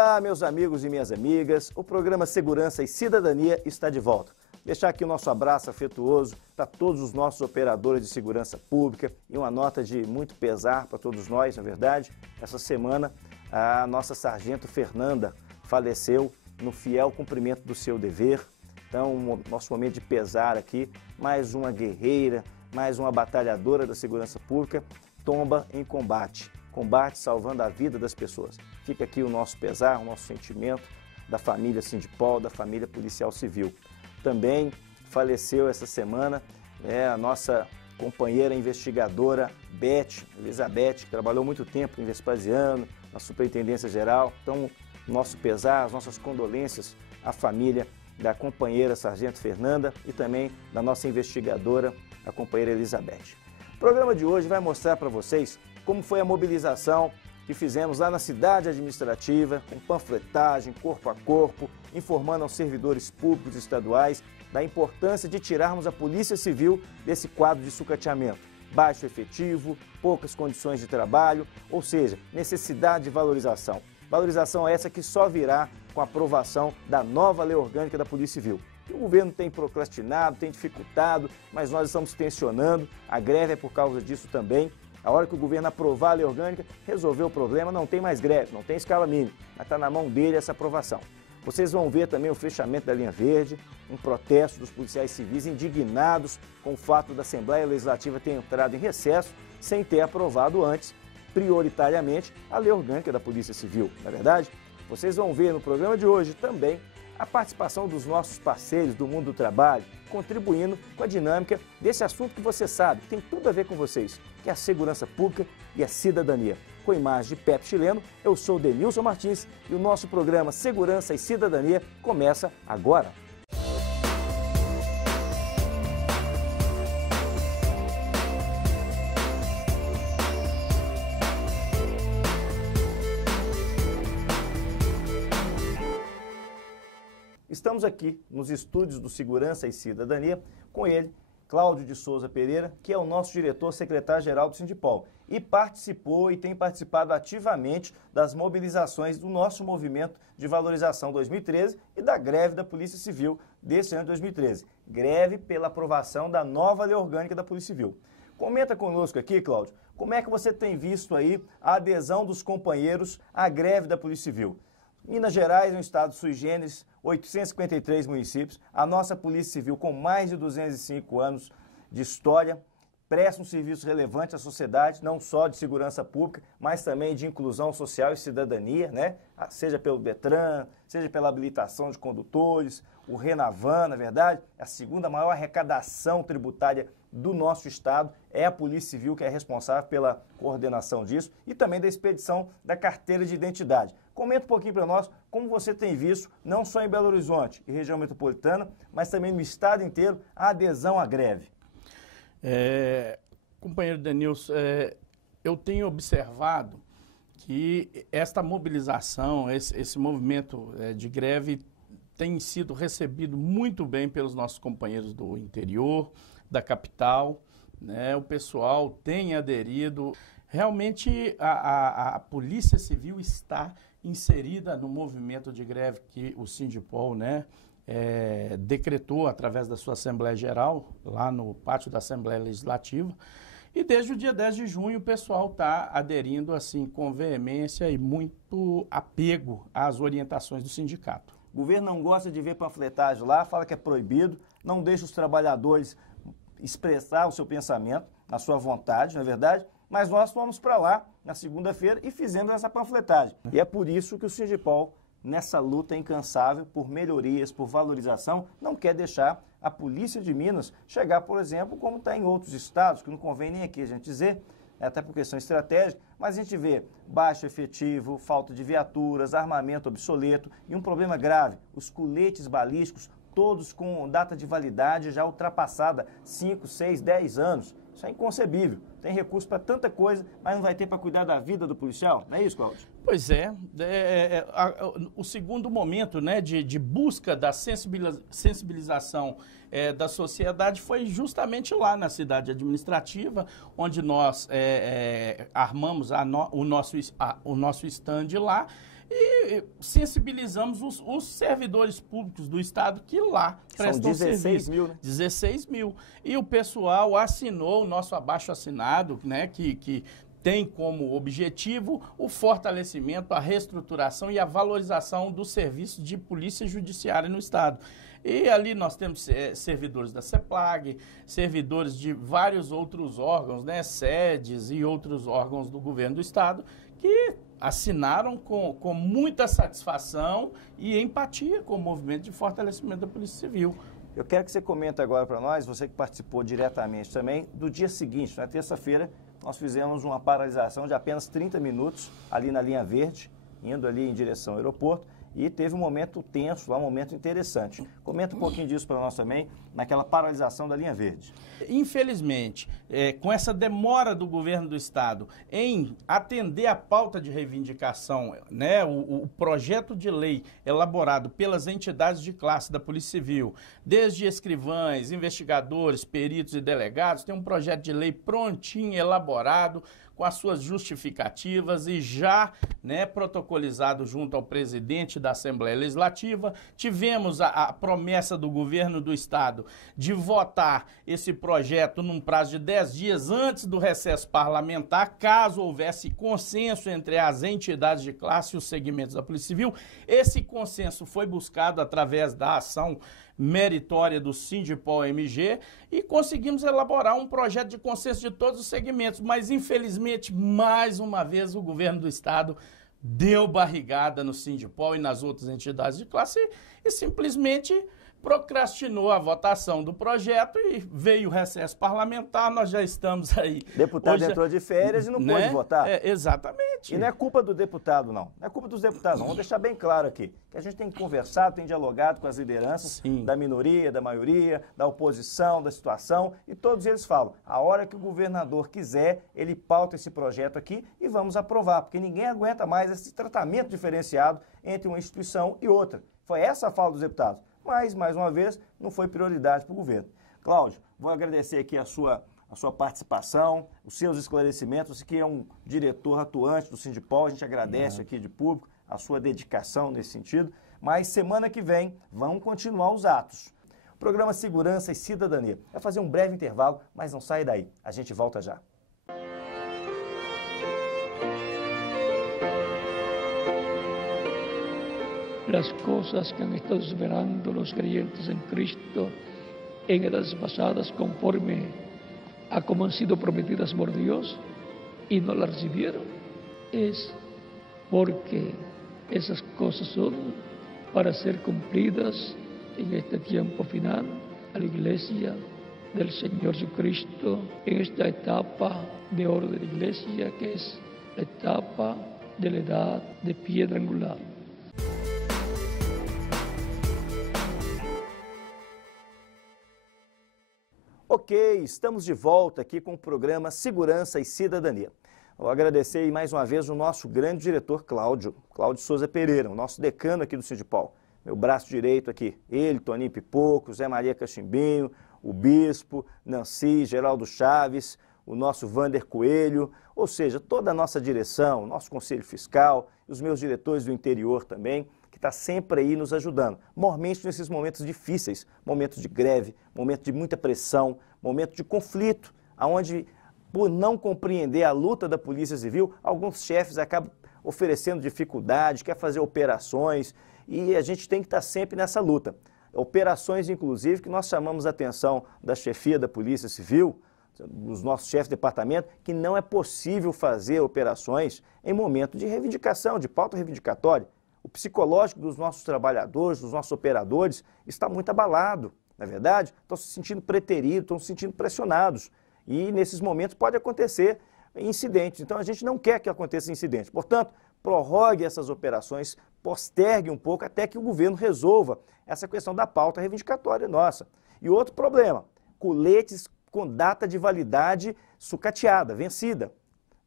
Olá, meus amigos e minhas amigas. O programa Segurança e Cidadania está de volta. Deixar aqui o nosso abraço afetuoso para todos os nossos operadores de segurança pública e uma nota de muito pesar para todos nós, na verdade. Essa semana, a nossa sargento Fernanda faleceu no fiel cumprimento do seu dever. Então, nosso momento de pesar aqui, mais uma guerreira, mais uma batalhadora da segurança pública, tomba em combate. Combate salvando a vida das pessoas. Fica aqui o nosso pesar, o nosso sentimento da família Sindipol, da família policial civil. Também faleceu essa semana a nossa companheira investigadora Elizabeth, que trabalhou muito tempo em Vespasiano, na Superintendência Geral. Então, nosso pesar, as nossas condolências à família da companheira Sargento Fernanda e também da nossa investigadora, a companheira Elizabeth. O programa de hoje vai mostrar para vocês como foi a mobilização que fizemos lá na cidade administrativa, com panfletagem, corpo a corpo, informando aos servidores públicos estaduais da importância de tirarmos a Polícia Civil desse quadro de sucateamento. Baixo efetivo, poucas condições de trabalho, ou seja, necessidade de valorização. Valorização essa que só virá com a aprovação da nova lei orgânica da Polícia Civil. O governo tem procrastinado, tem dificultado, mas nós estamos tensionando, a greve é por causa disso também. A hora que o governo aprovar a lei orgânica, resolveu o problema, não tem mais greve, não tem escala mínima, mas está na mão dele essa aprovação. Vocês vão ver também o fechamento da linha verde, um protesto dos policiais civis indignados com o fato da Assembleia Legislativa ter entrado em recesso sem ter aprovado antes, prioritariamente, a lei orgânica da Polícia Civil. Na verdade, vocês vão ver no programa de hoje também a participação dos nossos parceiros do mundo do trabalho, contribuindo com a dinâmica desse assunto que você sabe, que tem tudo a ver com vocês, que é a segurança pública e a cidadania. Com imagem de Pepe Chileno, eu sou o Denilson Martins e o nosso programa Segurança e Cidadania começa agora. Estamos aqui nos estúdios do Segurança e Cidadania com ele, Cláudio de Souza Pereira, que é o nosso diretor secretário-geral do Sindipol e participou e tem participado ativamente das mobilizações do nosso movimento de valorização 2013 e da greve da Polícia Civil desse ano de 2013. Greve pela aprovação da nova lei orgânica da Polícia Civil. Comenta conosco aqui, Cláudio, como é que você tem visto aí a adesão dos companheiros à greve da Polícia Civil? Minas Gerais é um estado sui generis, 853 municípios, a nossa Polícia Civil com mais de 205 anos de história, presta um serviço relevante à sociedade, não só de segurança pública, mas também de inclusão social e cidadania, né? Seja pelo Detran, seja pela habilitação de condutores, o Renavan, na verdade, a segunda maior arrecadação tributária do nosso estado é a Polícia Civil, que é responsável pela coordenação disso e também da expedição da carteira de identidade. Comenta um pouquinho para nós como você tem visto, não só em Belo Horizonte e região metropolitana, mas também no estado inteiro, a adesão à greve. Companheiro Denilson, eu tenho observado que esta mobilização, esse movimento de greve tem sido recebido muito bem pelos nossos companheiros do interior, da capital, né? O pessoal tem aderido. Realmente a Polícia Civil está inserida no movimento de greve que o Sindipol, né, decretou através da sua Assembleia Geral, lá no pátio da Assembleia Legislativa. E desde o dia 10 de junho o pessoal está aderindo assim com veemência e muito apego às orientações do sindicato. O governo não gosta de ver panfletagem lá, fala que é proibido, não deixa os trabalhadores expressar o seu pensamento, a sua vontade, não é verdade? Mas nós fomos para lá na segunda-feira e fizemos essa panfletagem. E é por isso que o Sindipol, nessa luta incansável por melhorias, por valorização, não quer deixar a Polícia de Minas chegar, por exemplo, como está em outros estados, que não convém nem aqui a gente dizer, até por questão estratégica, mas a gente vê baixo efetivo, falta de viaturas, armamento obsoleto e um problema grave, os coletes balísticos, todos com data de validade já ultrapassada, 5, 6, 10 anos. Isso é inconcebível. Tem recurso para tanta coisa, mas não vai ter para cuidar da vida do policial. Não é isso, Cláudio? Pois é. O segundo momento, né, de busca da sensibilização da sociedade foi justamente lá na cidade administrativa, onde nós armamos o nosso stand lá e sensibilizamos os servidores públicos do Estado que lá prestam serviço. São 16 mil, né? 16 mil. E o pessoal assinou o nosso abaixo-assinado, né, que tem como objetivo o fortalecimento, a reestruturação e a valorização do serviço de polícia judiciária no Estado. E ali nós temos servidores da CEPLAG, servidores de vários outros órgãos, né, sedes e outros órgãos do governo do Estado, que assinaram com muita satisfação e empatia com o movimento de fortalecimento da Polícia Civil. Eu quero que você comente agora para nós, você que participou diretamente também, do dia seguinte, na terça-feira, nós fizemos uma paralisação de apenas 30 minutos ali na linha verde, indo ali em direção ao aeroporto, e teve um momento tenso lá, um momento interessante. Comenta um pouquinho disso para nós também, naquela paralisação da linha verde. Infelizmente, com essa demora do governo do Estado em atender a pauta de reivindicação, né, o projeto de lei elaborado pelas entidades de classe da Polícia Civil, desde escrivães, investigadores, peritos e delegados, tem um projeto de lei prontinho, elaborado, com as suas justificativas e já, né, protocolizado junto ao presidente da Assembleia Legislativa. Tivemos a promessa do governo do Estado de votar esse projeto num prazo de 10 dias antes do recesso parlamentar, caso houvesse consenso entre as entidades de classe e os segmentos da Polícia Civil. Esse consenso foi buscado através da ação meritória do Sindipol-MG e conseguimos elaborar um projeto de consenso de todos os segmentos, mas infelizmente, mais uma vez, o governo do Estado deu barrigada no Sindipol e nas outras entidades de classe e simplesmente procrastinou a votação do projeto e veio o recesso parlamentar, nós já estamos aí. Deputado hoje, entrou de férias e não pôde votar. Exatamente. E não é culpa do deputado, não. Não é culpa dos deputados, não. Vamos deixar bem claro aqui, que a gente tem conversado, tem dialogado com as lideranças Sim. da minoria, da maioria, da oposição, da situação, e todos eles falam, a hora que o governador quiser, ele pauta esse projeto aqui e vamos aprovar, porque ninguém aguenta mais esse tratamento diferenciado entre uma instituição e outra. Foi essa a fala dos deputados. Mas, mais uma vez, não foi prioridade para o governo. Cláudio, vou agradecer aqui a sua participação, os seus esclarecimentos, que é um diretor atuante do Sindipol, a gente agradece aqui de público a sua dedicação nesse sentido, mas semana que vem vão continuar os atos. O programa Segurança e Cidadania vai fazer um breve intervalo, mas não sai daí, a gente volta já. Las cosas que han estado esperando los creyentes en Cristo en edades pasadas conforme a como han sido prometidas por Dios y no las recibieron, es porque esas cosas son para ser cumplidas en este tiempo final a la iglesia del Señor Jesucristo en esta etapa de oro de la iglesia, que es la etapa de la edad de piedra angular. Ok, estamos de volta aqui com o programa Segurança e Cidadania. Vou agradecer mais uma vez o nosso grande diretor Cláudio Souza Pereira, o nosso decano aqui do Sindipol. Meu braço direito aqui, ele, Toninho Pipoco, Zé Maria Cachimbinho, o Bispo, Nancy, Geraldo Chaves, o nosso Vander Coelho, ou seja, toda a nossa direção, nosso Conselho Fiscal, os meus diretores do interior também, que está sempre aí nos ajudando, mormente nesses momentos difíceis, momentos de greve, momento de muita pressão, momento de conflito, onde, por não compreender a luta da Polícia Civil, alguns chefes acabam oferecendo dificuldade, quer fazer operações, e a gente tem que estar sempre nessa luta. Operações, inclusive, que nós chamamos a atenção da chefia da Polícia Civil, dos nossos chefes de departamento, que não é possível fazer operações em momento de reivindicação, de pauta reivindicatória. O psicológico dos nossos trabalhadores, dos nossos operadores, está muito abalado, não é verdade? Estão se sentindo preteridos, estão se sentindo pressionados. E nesses momentos pode acontecer incidentes. Então a gente não quer que aconteça incidente. Portanto, prorrogue essas operações, postergue um pouco até que o governo resolva essa questão da pauta reivindicatória nossa. E outro problema, coletes com data de validade sucateada, vencida.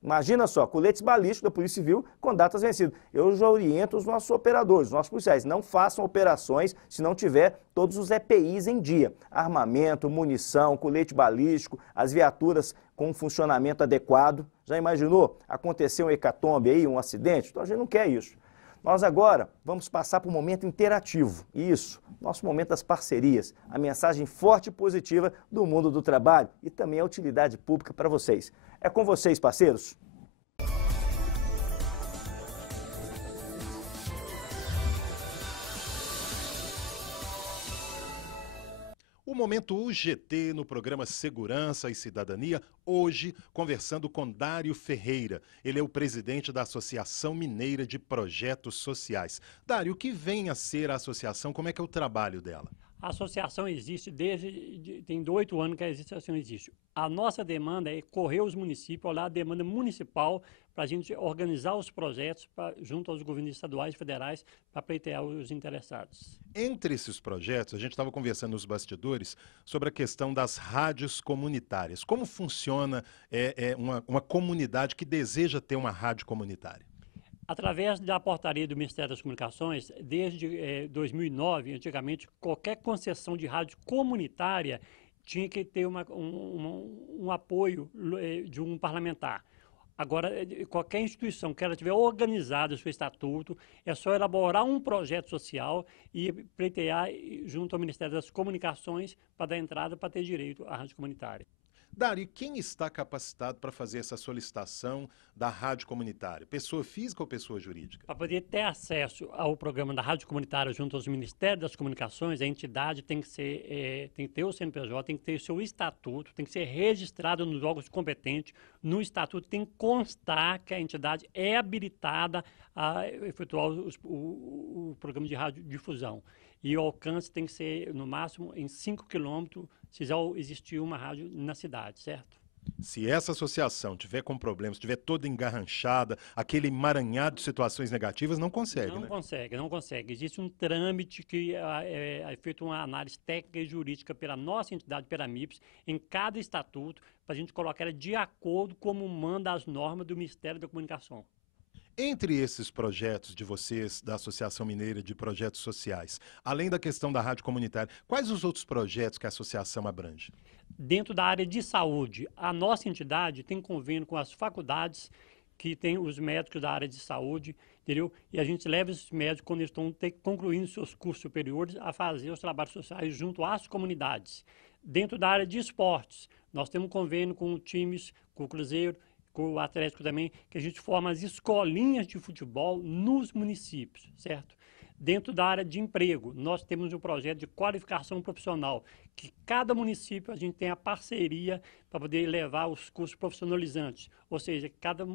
Imagina só, coletes balísticos da Polícia Civil com datas vencidas. Eu já oriento os nossos operadores, os nossos policiais, não façam operações se não tiver todos os EPIs em dia. Armamento, munição, colete balístico, as viaturas com um funcionamento adequado. Já imaginou acontecer um hecatombe aí, um acidente? Então a gente não quer isso. Nós agora vamos passar para um momento interativo. Isso, nosso momento das parcerias, a mensagem forte e positiva do mundo do trabalho e também a utilidade pública para vocês. É com vocês, parceiros. O Momento UGT no programa Segurança e Cidadania, hoje conversando com Dário Ferreira. Ele é o presidente da Associação Mineira de Projetos Sociais. Dário, o que vem a ser a associação? Como é que é o trabalho dela? A associação existe tem 8 anos que a associação existe. A nossa demanda é correr os municípios, olhar a demanda municipal para a gente organizar os projetos junto aos governos estaduais e federais para pleitear os interessados. Entre esses projetos, a gente estava conversando nos bastidores sobre a questão das rádios comunitárias. Como funciona uma comunidade que deseja ter uma rádio comunitária? Através da portaria do Ministério das Comunicações, desde 2009, antigamente, qualquer concessão de rádio comunitária tinha que ter um apoio de um parlamentar. Agora, qualquer instituição que ela tiver organizado o seu estatuto, é só elaborar um projeto social e pleitear junto ao Ministério das Comunicações para dar entrada para ter direito à rádio comunitária. Dário, quem está capacitado para fazer essa solicitação da rádio comunitária? Pessoa física ou pessoa jurídica? Para poder ter acesso ao programa da rádio comunitária junto aos Ministérios das Comunicações, a entidade tem que ter o CNPJ, tem que ter o seu estatuto, tem que ser registrado nos órgãos competentes. No estatuto tem que constar que a entidade é habilitada a efetuar o programa de radiodifusão. E o alcance tem que ser, no máximo, em 5 quilômetros, se já existir uma rádio na cidade, certo? Se essa associação tiver com problemas, tiver toda engarranchada, aquele emaranhado de situações negativas, não consegue, Não né? consegue, não consegue. Existe um trâmite que é feito uma análise técnica e jurídica pela nossa entidade, pela MIPS, em cada estatuto, para a gente colocar ela de acordo como manda as normas do Ministério da Comunicação. Entre esses projetos de vocês, da Associação Mineira de Projetos Sociais, além da questão da rádio comunitária, quais os outros projetos que a associação abrange? Dentro da área de saúde, a nossa entidade tem convênio com as faculdades que tem os médicos da área de saúde, entendeu? E a gente leva esses médicos, quando eles estão concluindo seus cursos superiores, a fazer os trabalhos sociais junto às comunidades. Dentro da área de esportes, nós temos convênio com times, com o Cruzeiro, com o Atlético também, que a gente forma as escolinhas de futebol nos municípios, certo? Dentro da área de emprego, nós temos um projeto de qualificação profissional, que cada município a gente tem a parceria para poder levar os cursos profissionalizantes, ou seja, cada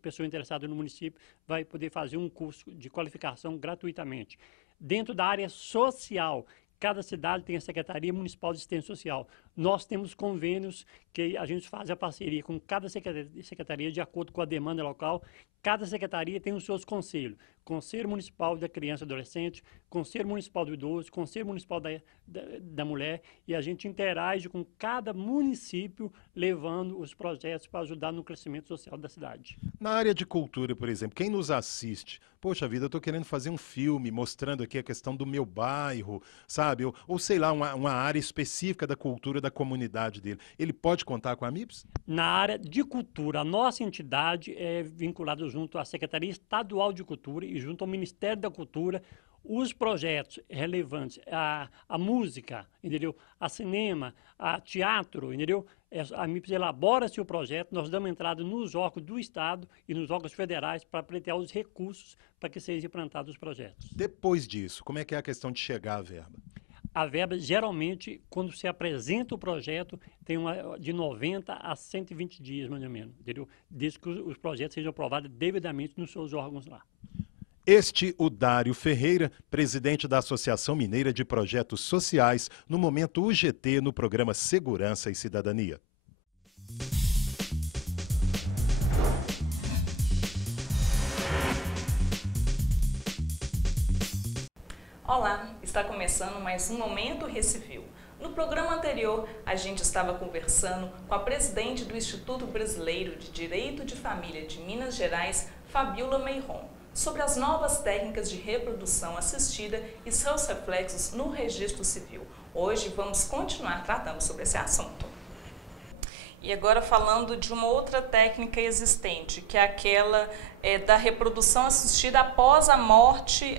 pessoa interessada no município vai poder fazer um curso de qualificação gratuitamente. Dentro da área social, cada cidade tem a Secretaria Municipal de Assistência Social. Nós temos convênios que a gente faz a parceria com cada secretaria de acordo com a demanda local. Cada secretaria tem os seus conselhos. Conselho Municipal da Criança e Adolescente, Conselho Municipal do Idoso, Conselho Municipal da Mulher, e a gente interage com cada município levando os projetos para ajudar no crescimento social da cidade. Na área de cultura, por exemplo, quem nos assiste, poxa vida, eu estou querendo fazer um filme mostrando aqui a questão do meu bairro, sabe? Ou sei lá, uma área específica da cultura da comunidade dele. Ele pode contar com a MIPS? Na área de cultura, a nossa entidade é vinculada junto à Secretaria Estadual de Cultura e junto ao Ministério da Cultura, os projetos relevantes, a música, entendeu? A cinema, a teatro, entendeu? A MIPS elabora-se o projeto, nós damos entrada nos órgãos do Estado e nos órgãos federais para pleitear os recursos para que sejam implantados os projetos. Depois disso, como é que é a questão de chegar à verba? A verba, geralmente, quando se apresenta o projeto, tem de 90 a 120 dias, mais ou menos, entendeu? Desde que os projetos sejam aprovados devidamente nos seus órgãos lá. Este, o Dário Ferreira, presidente da Associação Mineira de Projetos Sociais, no Momento UGT, no programa Segurança e Cidadania. Olá, está começando mais um Momento Recivil. No programa anterior, a gente estava conversando com a presidente do Instituto Brasileiro de Direito de Família de Minas Gerais, Fabiola Meiron, sobre as novas técnicas de reprodução assistida e seus reflexos no registro civil. Hoje vamos continuar tratando sobre esse assunto. E agora falando de uma outra técnica existente, que é aquela da reprodução assistida após a morte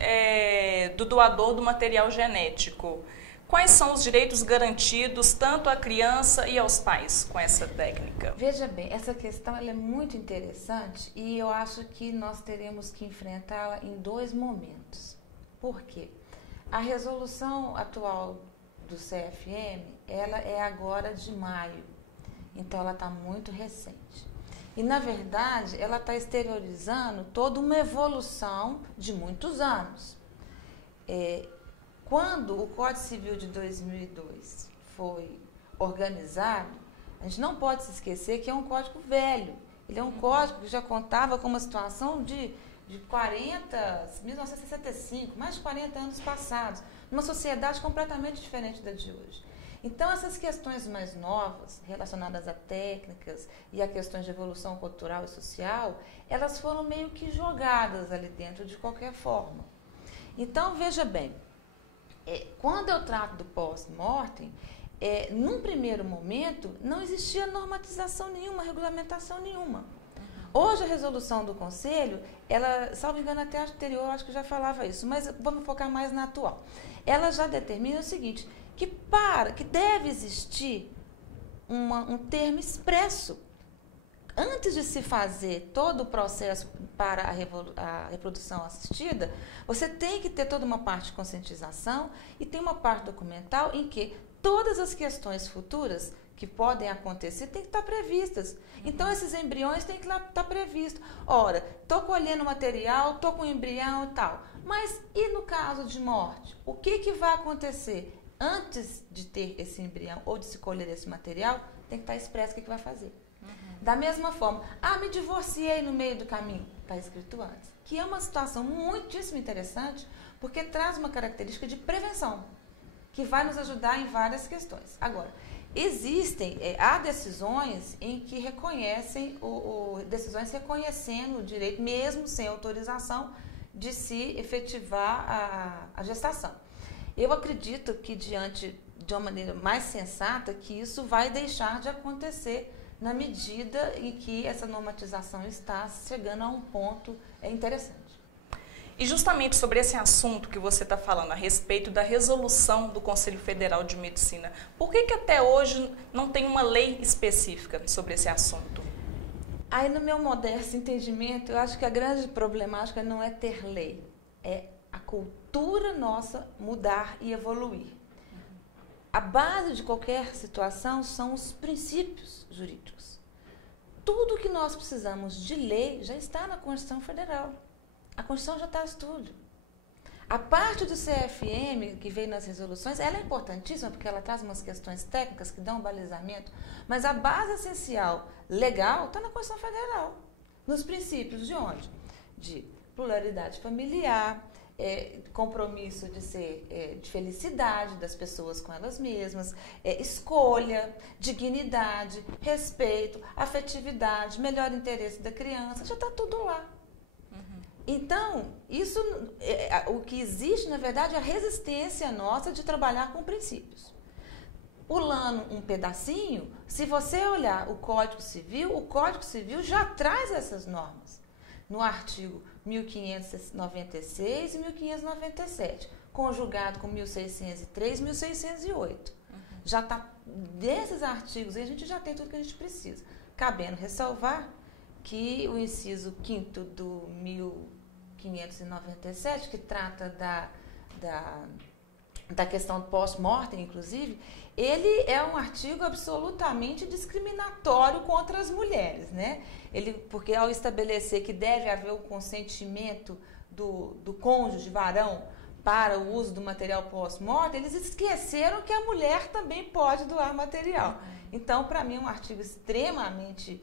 do doador do material genético. Quais são os direitos garantidos tanto à criança e aos pais com essa técnica? Veja bem, essa questão ela é muito interessante e eu acho que nós teremos que enfrentá-la em 2 momentos. Por quê? A resolução atual do CFM, ela é agora de maio. Então, ela está muito recente. E, na verdade, ela está exteriorizando toda uma evolução de muitos anos. Quando o Código Civil de 2002 foi organizado, a gente não pode se esquecer que é um código velho. Ele é um código que já contava com uma situação de 1965, mais de 40 anos passados, numa sociedade completamente diferente da de hoje. Então, essas questões mais novas, relacionadas a técnicas e a questões de evolução cultural e social, elas foram meio que jogadas ali dentro de qualquer forma. Então, veja bem, quando eu trato do pós-mortem, num primeiro momento, não existia normatização nenhuma, regulamentação nenhuma. Hoje, a resolução do Conselho, ela, salvo engano, até a anterior, acho que já falava isso, mas vamos focar mais na atual. Ela já determina o seguinte, que deve existir um termo expresso. Antes de se fazer todo o processo para a reprodução assistida, você tem que ter toda uma parte de conscientização e tem uma parte documental em que todas as questões futuras que podem acontecer têm que estar previstas. Então, esses embriões têm que estar previstos. Ora, estou colhendo material, estou com embrião e tal. Mas e no caso de morte? O que vai acontecer? Antes de ter esse embrião ou de se colher esse material, tem que estar expresso o que vai fazer. Da mesma forma, me divorciei no meio do caminho, está escrito antes. Que é uma situação muitíssimo interessante, porque traz uma característica de prevenção, que vai nos ajudar em várias questões. Agora, há decisões em que reconhecem, decisões reconhecendo o direito, mesmo sem autorização, de se efetivar a gestação. Eu acredito que, diante de uma maneira mais sensata, que isso vai deixar de acontecer na medida em que essa normatização está chegando a um ponto interessante. E justamente sobre esse assunto que você está falando, a respeito da resolução do Conselho Federal de Medicina, por que até hoje não tem uma lei específica sobre esse assunto? Aí, no meu modesto entendimento, eu acho que a grande problemática não é ter lei, é a cultura nossa mudar e evoluir. A base de qualquer situação são os princípios jurídicos. Tudo que nós precisamos de lei já está na Constituição Federal. A Constituição já está tudo. A parte do CFM, que veio nas resoluções, ela é importantíssima porque ela traz umas questões técnicas que dão um balizamento, mas a base essencial legal está na Constituição Federal. Nos princípios de onde? De pluralidade familiar, compromisso de felicidade das pessoas com elas mesmas, escolha, dignidade, respeito, afetividade, melhor interesse da criança, já está tudo lá. Então, isso, o que existe, na verdade, é a resistência nossa de trabalhar com princípios. Pulando um pedacinho, se você olhar o Código Civil já traz essas normas. No artigo 1596 e 1597, conjugado com 1603 e 1608. Já está, desses artigos aí, a gente já tem tudo que a gente precisa. Cabendo ressalvar que o inciso 5º do 1597, que trata da questão do pós-mortem, inclusive, ele é um artigo absolutamente discriminatório contra as mulheres, né? Porque ao estabelecer que deve haver o consentimento do cônjuge varão para o uso do material pós-mortem, eles esqueceram que a mulher também pode doar material. Então, para mim, é um artigo extremamente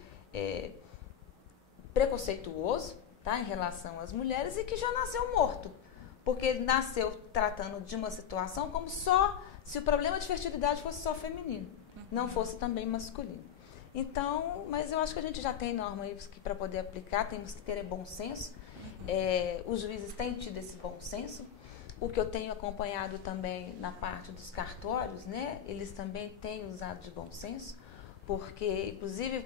preconceituoso, tá, em relação às mulheres e que já nasceu morto. Porque ele nasceu tratando de uma situação como se o problema de fertilidade fosse só feminino, não fosse também masculino. Então, mas eu acho que a gente já tem norma aí para poder aplicar, temos que ter bom senso. Os juízes têm tido esse bom senso. O que eu tenho acompanhado também na parte dos cartórios, né, eles também têm usado de bom senso, porque, inclusive,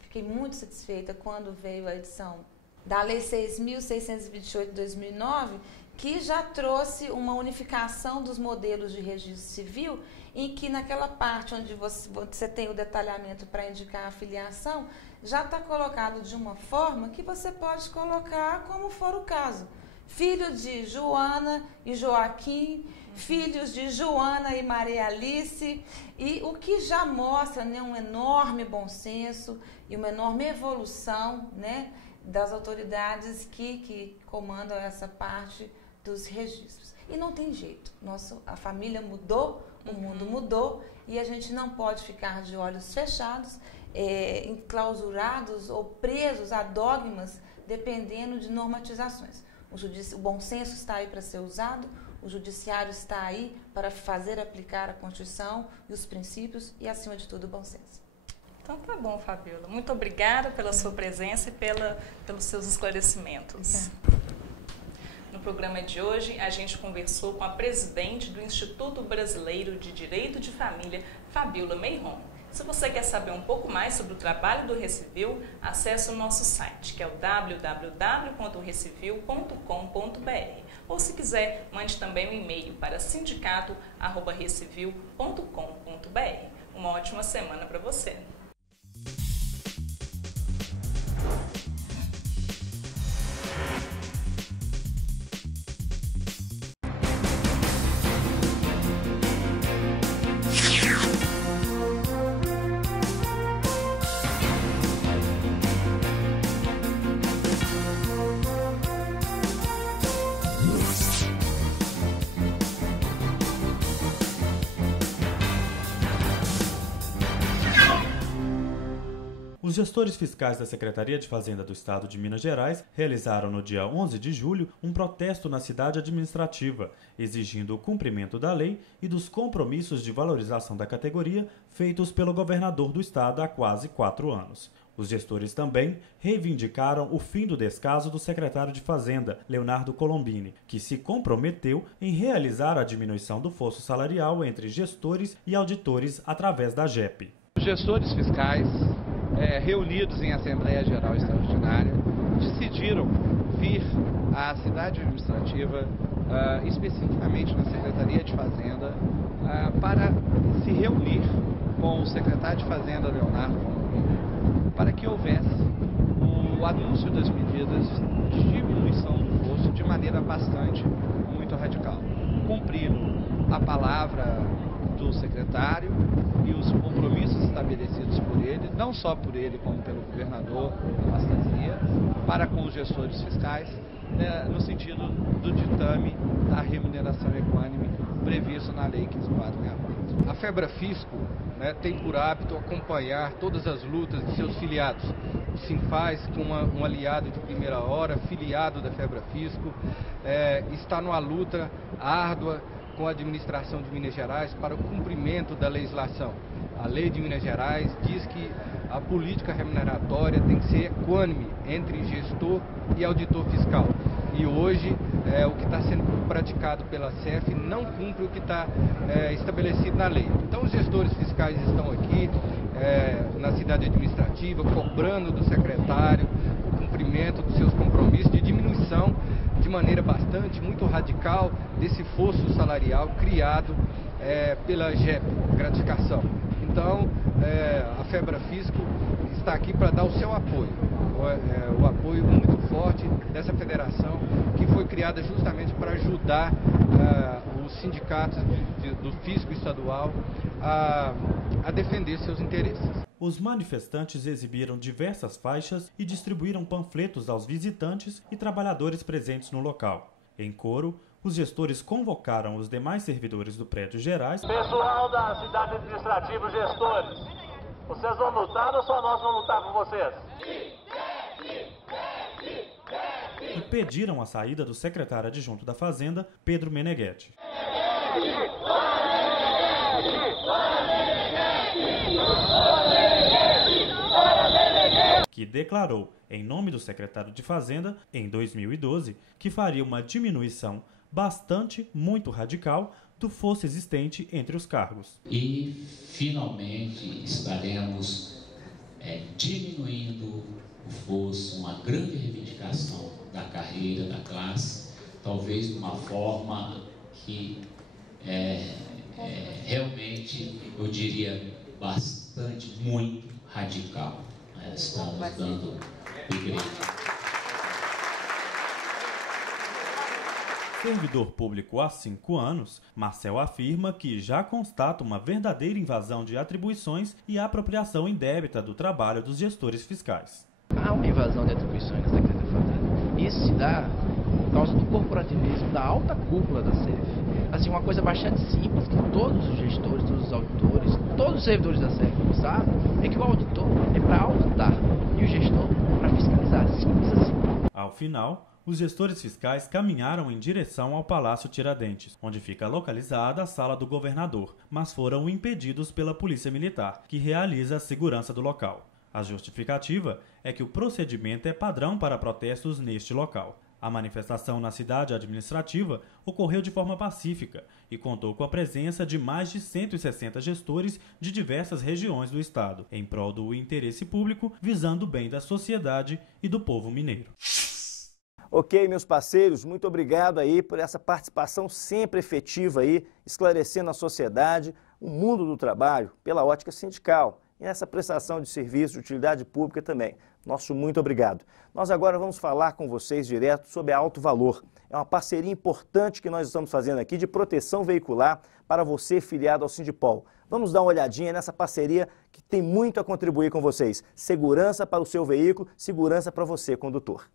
fiquei muito satisfeita quando veio a edição da Lei 6.628 de 2009, que já trouxe uma unificação dos modelos de registro civil, em que naquela parte onde você tem o detalhamento para indicar a filiação, já está colocado de uma forma que você pode colocar como for o caso. Filho de Joana e Joaquim, filhos de Joana e Maria Alice, e o que já mostra, né, um enorme bom senso e uma enorme evolução, né, das autoridades que comandam essa parte dos registros. E não tem jeito, a família mudou, o mundo mudou, e a gente não pode ficar de olhos fechados, enclausurados ou presos a dogmas, dependendo de normatizações. O bom senso está aí para ser usado, o judiciário está aí para fazer aplicar a Constituição e os princípios e, acima de tudo, o bom senso. Então tá bom, Fabiola. Muito obrigada pela sua presença e pelos seus esclarecimentos. No programa de hoje, a gente conversou com a presidente do Instituto Brasileiro de Direito de Família, Fabiola Meyron. Se você quer saber um pouco mais sobre o trabalho do Recivil, acesse o nosso site, que é o www.recivil.com.br. Ou, se quiser, mande também um e-mail para sindicato@recivil.com.br. Uma ótima semana para você. Os gestores fiscais da Secretaria de Fazenda do Estado de Minas Gerais realizaram no dia 11 de julho um protesto na cidade administrativa, exigindo o cumprimento da lei e dos compromissos de valorização da categoria feitos pelo governador do estado há quase 4 anos. Os gestores também reivindicaram o fim do descaso do secretário de Fazenda, Leonardo Colombini, que se comprometeu em realizar a diminuição do fosso salarial entre gestores e auditores através da JEP. Os gestores fiscais, reunidos em Assembleia Geral Extraordinária, decidiram vir à cidade administrativa, especificamente na Secretaria de Fazenda, para se reunir com o secretário de Fazenda, Leonardo Colombini, para que houvesse o anúncio das medidas de diminuição do fosso de maneira muito radical. Cumpriram a palavra do secretário e os compromissos estabelecidos por ele, não só por ele, como pelo governador Anastasia, para com os gestores fiscais, no sentido do ditame da remuneração equânime previsto na Lei 15.464. A FebraFisco tem por hábito acompanhar todas as lutas de seus filiados. O Sinfaz, com um aliado de primeira hora, filiado da FebraFisco, está numa luta árdua com a administração de Minas Gerais para o cumprimento da legislação. A lei de Minas Gerais diz que a política remuneratória tem que ser equânime entre gestor e auditor fiscal. E hoje, o que está sendo praticado pela CEF não cumpre o que está estabelecido na lei. Então, os gestores fiscais estão aqui na cidade administrativa, cobrando do secretário o cumprimento dos seus compromissos de diminuição de maneira muito radical desse fosso salarial criado pela JEP, gratificação. Então, a FebraFisco está aqui para dar o seu apoio, o apoio muito forte dessa federação que foi criada justamente para ajudar os sindicatos do fisco estadual a defender seus interesses. Os manifestantes exibiram diversas faixas e distribuíram panfletos aos visitantes e trabalhadores presentes no local. Em coro, os gestores convocaram os demais servidores do prédio Gerais. Pessoal da cidade administrativa, gestores, vocês vão lutar ou só nós vamos lutar por vocês? E pediram a saída do secretário adjunto da Fazenda, Pedro Meneghetti. Que declarou, em nome do secretário de Fazenda, em 2012, que faria uma diminuição muito radical do fosso existente entre os cargos. E, finalmente, estaremos diminuindo o fosso, uma grande reivindicação da carreira, da classe, talvez de uma forma que realmente, eu diria, bastante, muito radical. Estamos dando igreja. Servidor público há 5 anos, Marcel afirma que já constata uma verdadeira invasão de atribuições e apropriação indébita do trabalho dos gestores fiscais. Há uma invasão de atribuições na Secretaria Federal. Isso se dá por causa do corporativismo da alta cúpula da CEF. Assim, uma coisa bastante simples que todos os gestores, todos os auditores, todos os servidores da CEF sabem, é que o auditor é para auditar e o gestor para fiscalizar. Simples assim. Ao final, os gestores fiscais caminharam em direção ao Palácio Tiradentes, onde fica localizada a sala do governador, mas foram impedidos pela Polícia Militar, que realiza a segurança do local. A justificativa é que o procedimento é padrão para protestos neste local. A manifestação na cidade administrativa ocorreu de forma pacífica e contou com a presença de mais de 160 gestores de diversas regiões do estado, em prol do interesse público, visando o bem da sociedade e do povo mineiro. Ok, meus parceiros, muito obrigado aí por essa participação sempre efetiva aí, esclarecendo a sociedade, o mundo do trabalho, pela ótica sindical e essa prestação de serviço de utilidade pública também. Nosso muito obrigado. Nós agora vamos falar com vocês direto sobre a Alto Valor. É uma parceria importante que nós estamos fazendo aqui de proteção veicular para você filiado ao Sindipol. Vamos dar uma olhadinha nessa parceria que tem muito a contribuir com vocês. Segurança para o seu veículo, segurança para você, condutor.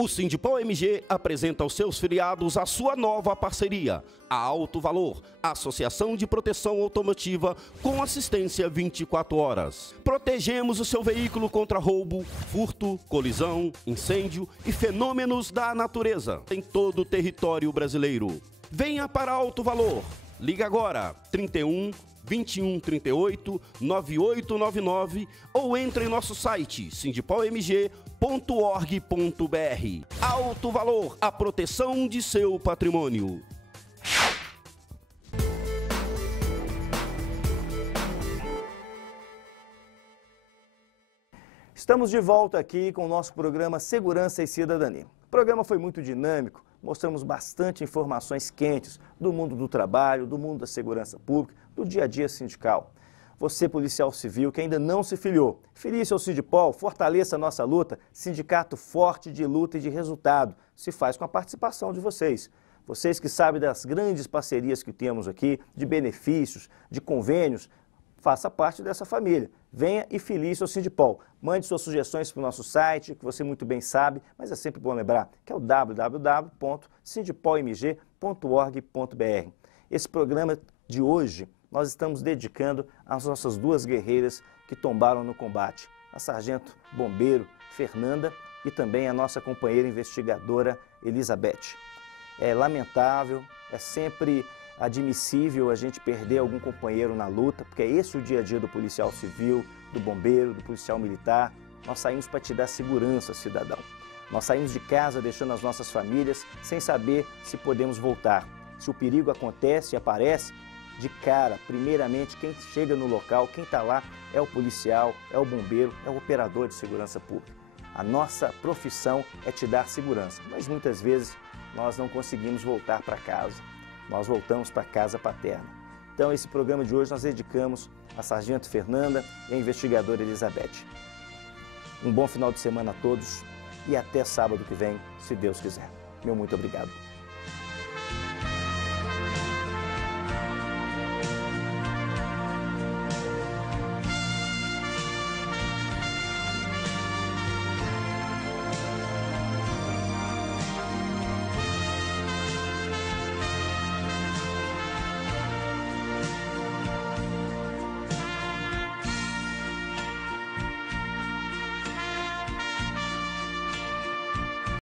O Sindipol MG apresenta aos seus filiados a sua nova parceria, a Alto Valor, Associação de Proteção Automotiva com assistência 24 horas. Protegemos o seu veículo contra roubo, furto, colisão, incêndio e fenômenos da natureza em todo o território brasileiro. Venha para Alto Valor. Liga agora, 31 21 38 9899 ou entre em nosso site sindipolmg.org.br. Alto Valor, a proteção de seu patrimônio. Estamos de volta aqui com o nosso programa Segurança e Cidadania. O programa foi muito dinâmico, mostramos bastante informações quentes do mundo do trabalho, do mundo da segurança pública, do dia a dia sindical. Você, policial civil, que ainda não se filiou, filie-se ao Sindipol, fortaleça a nossa luta, sindicato forte de luta e de resultado, se faz com a participação de vocês. Vocês que sabem das grandes parcerias que temos aqui, de benefícios, de convênios, faça parte dessa família. Venha e filie-se ao Sindipol. Mande suas sugestões para o nosso site, que você muito bem sabe, mas é sempre bom lembrar, que é o www.sindipolmg.org.br. Esse programa de hoje nós estamos dedicando às nossas duas guerreiras que tombaram no combate, a sargento bombeiro Fernanda e também a nossa companheira investigadora Elizabeth. É lamentável, é sempre admissível a gente perder algum companheiro na luta, porque é esse o dia a dia do policial civil, do bombeiro, do policial militar. Nós saímos para te dar segurança, cidadão. Nós saímos de casa deixando as nossas famílias sem saber se podemos voltar. Se o perigo acontece e aparece, de cara, primeiramente, quem chega no local, quem está lá, é o policial, é o bombeiro, é o operador de segurança pública. A nossa profissão é te dar segurança, mas muitas vezes nós não conseguimos voltar para casa. Nós voltamos para a casa paterna. Então, esse programa de hoje nós dedicamos à sargento Fernanda e à investigadora Elizabeth. Um bom final de semana a todos e até sábado que vem, se Deus quiser. Meu muito obrigado.